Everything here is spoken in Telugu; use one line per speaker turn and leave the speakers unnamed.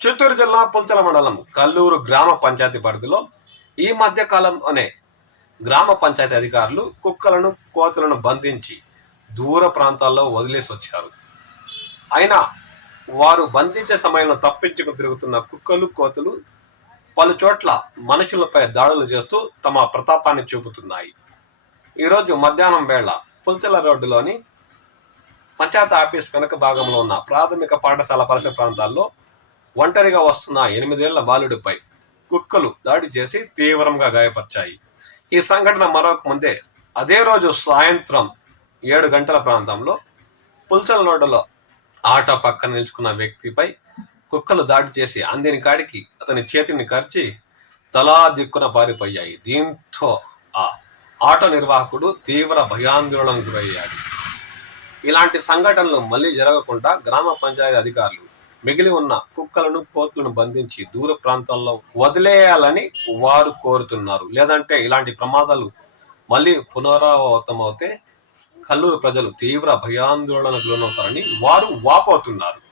చిత్తూరు జిల్లా పుల్చల మండలం కల్లూరు గ్రామ పంచాయతీ పరిధిలో ఈ మధ్య కాలంలోనే గ్రామ పంచాయతీ అధికారులు కుక్కలను కోతులను బంధించి దూర ప్రాంతాల్లో వదిలేసి వచ్చారు. అయినా వారు బంధించే సమయంలో తప్పించుకు తిరుగుతున్న కుక్కలు కోతులు పలు చోట్ల మనుషులపై దాడులు చేస్తూ తమ ప్రతాపాన్ని చూపుతున్నాయి. ఈరోజు మధ్యాహ్నం వేళ పుల్చల రోడ్డులోని పంచాయతీ ఆఫీస్ వెనుక భాగంలో ఉన్న ప్రాథమిక పాఠశాల పరిసర ప్రాంతాల్లో ఒంటరిగా వస్తున్న ఎనిమిదేళ్ళ బాలుడిపై కుక్కలు దాడి చేసి తీవ్రంగా గాయపరిచాయి. ఈ సంఘటన మరొక ముందే అదే రోజు సాయంత్రం ఏడు గంటల ప్రాంతంలో పుల్చల రోడ్డులో ఆటో పక్కన నిలుచుకున్న వ్యక్తిపై కుక్కలు దాడి చేసి అందిని కాడికి అతని చేతిని కరిచి తలా దిక్కున పారిపోయాయి. దీంతో ఆ ఆటో నిర్వాహకుడు తీవ్ర భయాందోళనకు గురయ్యాడు. ఇలాంటి సంఘటనలు మళ్ళీ జరగకుండా గ్రామ పంచాయతీ అధికారులు మిగిలి ఉన్న కుక్కలను కోతులను బంధించి దూర ప్రాంతాల్లో వదిలేయాలని వారు కోరుతున్నారు. లేదంటే ఇలాంటి ప్రమాదాలు మళ్ళీ పునరావృతమవుతే కల్లూరు ప్రజలు తీవ్ర భయాందోళనకు లోనవుతారని వారు వాపోతున్నారు.